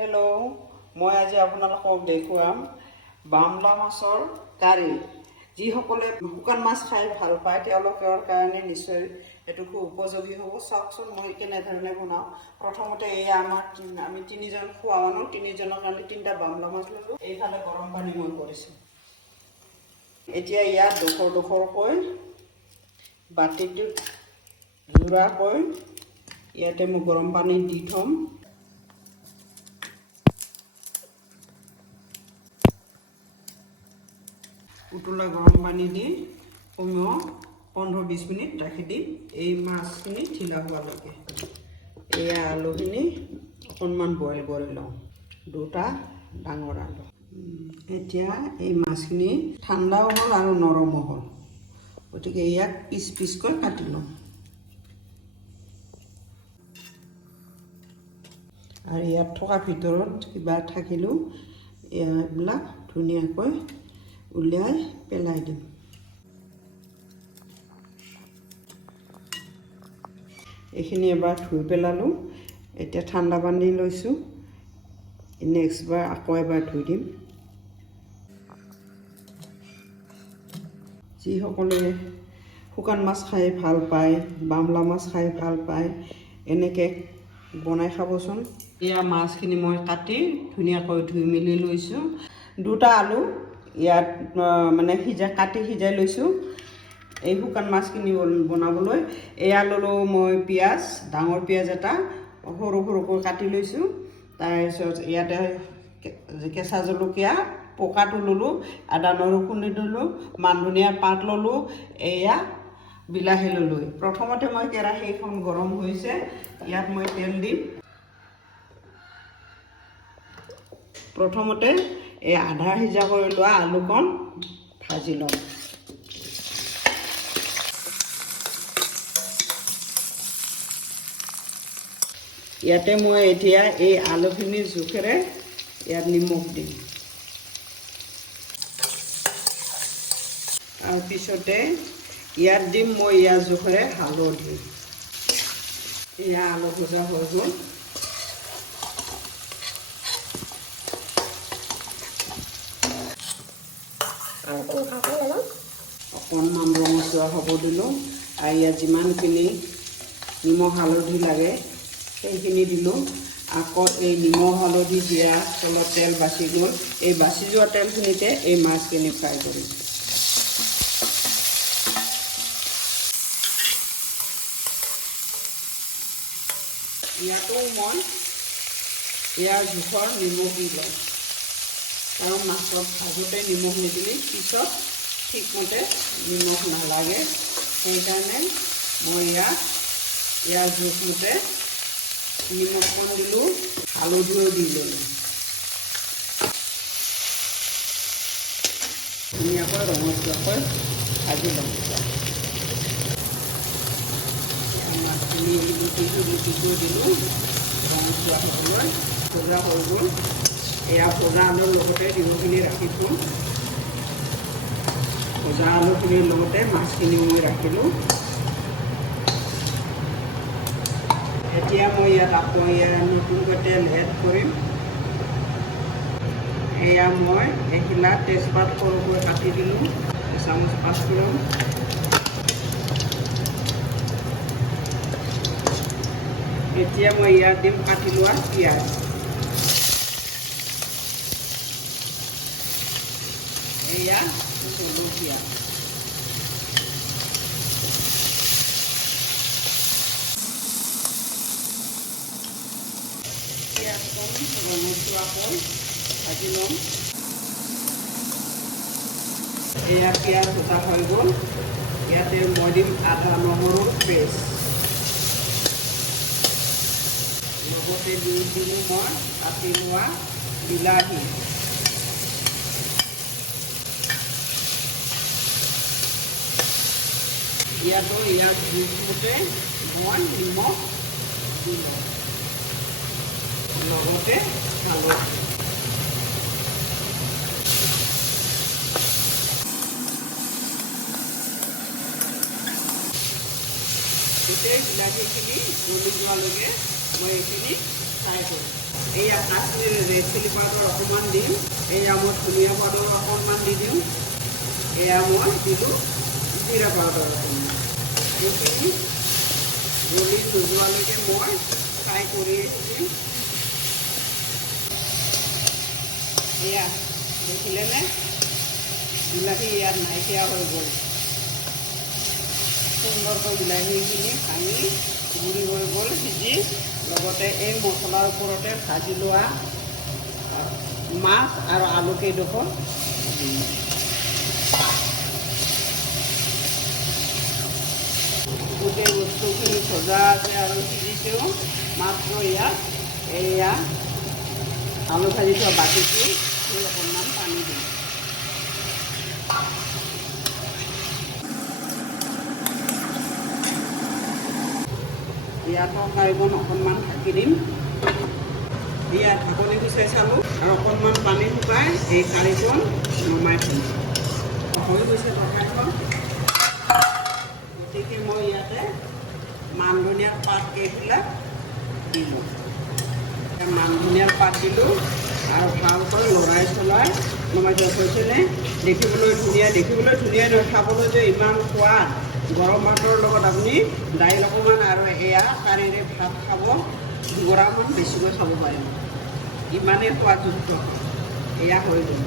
Hello', মই আজি আপোনালোকক দেখুৱাম বামলা মাছৰ কাৰী। যিসকলে শুকান মাছ খাই ভাল পায় তেওঁলোকৰ কাৰণে নিশ্চয় এইটো খুব উপযোগী হ'ব। চাওকচোন মই কেনেধৰণে বনাওঁ। প্ৰথমতে আমি তিনিজন খোৱা মানুহ, তিনিজনৰ কাৰণে 3টা বামলা মাছ ল'লোঁ। এইফালে গৰম পানী মই কৰিছোঁ। এতিয়া ইয়াত ডোখৰকৈ বাতিটোত জোৰাকৈ ইয়াতে মই গৰম পানী দি থ'ম। উতলা গৰম পানী দি কমেও 15-20 মিনিট ৰাখি দিম এই মাছখিনি ঢিলা হোৱালৈকে। এয়া আলুখিনি অকণমান বইল কৰি লওঁ, 2টা ডাঙৰ আলু। এতিয়া এই মাছখিনি ঠাণ্ডাও হ'ল আৰু নৰমো হ'ল, গতিকে ইয়াক পিচকৈ কাটি লওঁ। আৰু ইয়াত থকা ভিতৰত কিবা থাকিলেও এইবিলাক ধুনীয়াকৈ উলিয়াই পেলাই দিম। এইখিনি এবাৰ ধুই পেলালোঁ। এতিয়া ঠাণ্ডা পানী লৈছোঁ, নেক্সটবাৰ আকৌ এবাৰ ধুই দিম। যিসকলে শুকান মাছ খাই ভাল পায়, বামলা মাছ খাই ভাল পায়, এনেকৈ বনাই খাবচোন। এয়া মাছখিনি মই কাটি ধুনীয়াকৈ ধুই মেলি লৈছোঁ। 2টা আলু ইয়াত কাটি সিজাই লৈছোঁ এই শুকান মাছখিনি বনাবলৈ। এয়া ল'লোঁ মই পিঁয়াজ, ডাঙৰ পিঁয়াজ এটা সৰুকৈ কাটি লৈছোঁ। তাৰপিছত ইয়াতে কেঁচা জলকীয়া পকাটো ল'লোঁ, আদা নহৰু খুন্দি দিলোঁ, মান ধনিয়া পাত ল'লোঁ, এয়া বিলাহী ল'লোঁ। প্ৰথমতে মই কেৰাহীখন গৰম হৈছে, ইয়াত মই তেল দিম। প্ৰথমতে এই আধা সিজা কৰি লোৱা আলুকণ ভাজি ল'ম। ইয়াতে মই এতিয়া এই আলুখিনিৰ জোখেৰে ইয়াত নিমখ দিম। তাৰপিছতে ইয়াত দিম মই ইয়াৰ জোখেৰে হালধি। এয়া আলু ভজা হৈ গ'ল। অকণমান ৰঙচুৱা হ'ব দিলোঁ, আৰু ইয়াত যিমানখিনি নিমখ হালধি লাগে সেইখিনি দিলোঁ। আকৌ এই নিমখ হালধি দিয়াৰ ফলত তেল বাচি গ'ল। এই বাচি যোৱা তেলখিনিতে এই মাছখিনি ফ্ৰাই কৰিম। ইয়াতো মই ইয়াৰ জোখৰ নিমখ দি লওঁ, কাৰণ মাছত ভাজোঁতে নিমখ নিদিলে পিছত ঠিকমতে নিমখ নালাগে। সেইকাৰণে মই ইয়াৰ জোখমতে নিমখকণ দিলোঁ, হালধিও দি ল'লোঁ। ধুনীয়াকৈ ৰঙচুৱাকৈ ভাজি ল'ম। মাছখিনি লুটিটো দিলোঁ ৰঙচুৱা হ'বলৈ। ভজা হৈ গ'ল। এয়া ভজা আলুৰ লগতে দিমখিনি ৰাখি থ'ম। ভজা আলুখিনিৰ লগতে মাছখিনিও মই ৰাখিলোঁ। এতিয়া মই ইয়াত আকৌ নতুনকৈ তেল এড কৰিম। এয়া মই এখিলা তেজপাত সৰুকৈ কাটি দিলোঁ, এচামুচ পাঁচফোৰণ। এতিয়া মই ইয়াত দিম কাটি লোৱা পিঁয়াজ। এয়া জলকীয়া। পিঁয়াজকণ ৰঙচুৱাকৈ ভাজি ল'ম। এয়া পিঁয়াজ ভজা হৈ গ'ল। ইয়াতে মই দিম আদা নহৰুৰ পেষ্ট। লগতে দিলোঁ মই কাটি লোৱা বিলাহী। ইয়াতো ইয়াৰ জোখমতে মই নিমখ দি লওঁ, লগতে হালধি। গোটেই বিলাহীখিনি গলি যোৱালৈকে মই এইখিনি ফ্ৰাই কৰিম। এয়া কাশ্মীৰ ৰেড চিলি পাউডাৰ অকণমান দিম। এয়া মই ধনিয়া পাউডাৰ অকণমান দি দিওঁ। এয়া মই দিলোঁ জিৰা পাউডাৰ অকণমান। এইখিনি গলি নোযোৱালৈকে মই ফ্ৰাই কৰি থাকিম। এয়া দেখিলেনে বিলাহী ইয়াত নাইকিয়া হৈ গ'ল। সুন্দৰকৈ বিলাহীখিনি ভাঙি গুড়ি হৈ গ'ল সিজি। লগতে এই মছলাৰ ওপৰতে ভাজি লোৱা মাছ আৰু আলু কেইডোখৰ দিম। গোটেই বস্তুখিনি ভজা আছে আৰু সিজিছেও। মাত্ৰ ইয়াত এয়া আলু ভাজি থোৱা বাতিটো অকণমান পানী দিম। ইয়াত তৰকাৰীকণ অকণমান ঢাকি দিম। ইয়াত ঢাকনি গুচাই চালোঁ আৰু অকণমান পানী শুকাই এই কাৰীকণ নমাই থ'ম। হৈ গৈছে তৰকাৰীখন। গতিকে মই ইয়াতে মান ধনিয়াৰ পাত কেইবিলাক দিলোঁ। মান ধনিয়াৰ পাত দিলোঁ আৰু ভালকৈ লৰাই চলাই নমাই থোৱা হৈছেনে? দেখিবলৈ ধুনীয়া নহয়, খাবলৈ যে ইমান সোৱাদ। গৰম ভাতৰ লগত আপুনি দাইল অকণমান আৰু এয়া কাৰীৰে ভাত খাব, দুগৰামান বেছিকৈ খাব পাৰিব। ইমানেই সোৱাদযুক্ত। এয়া হৈ গ'ল।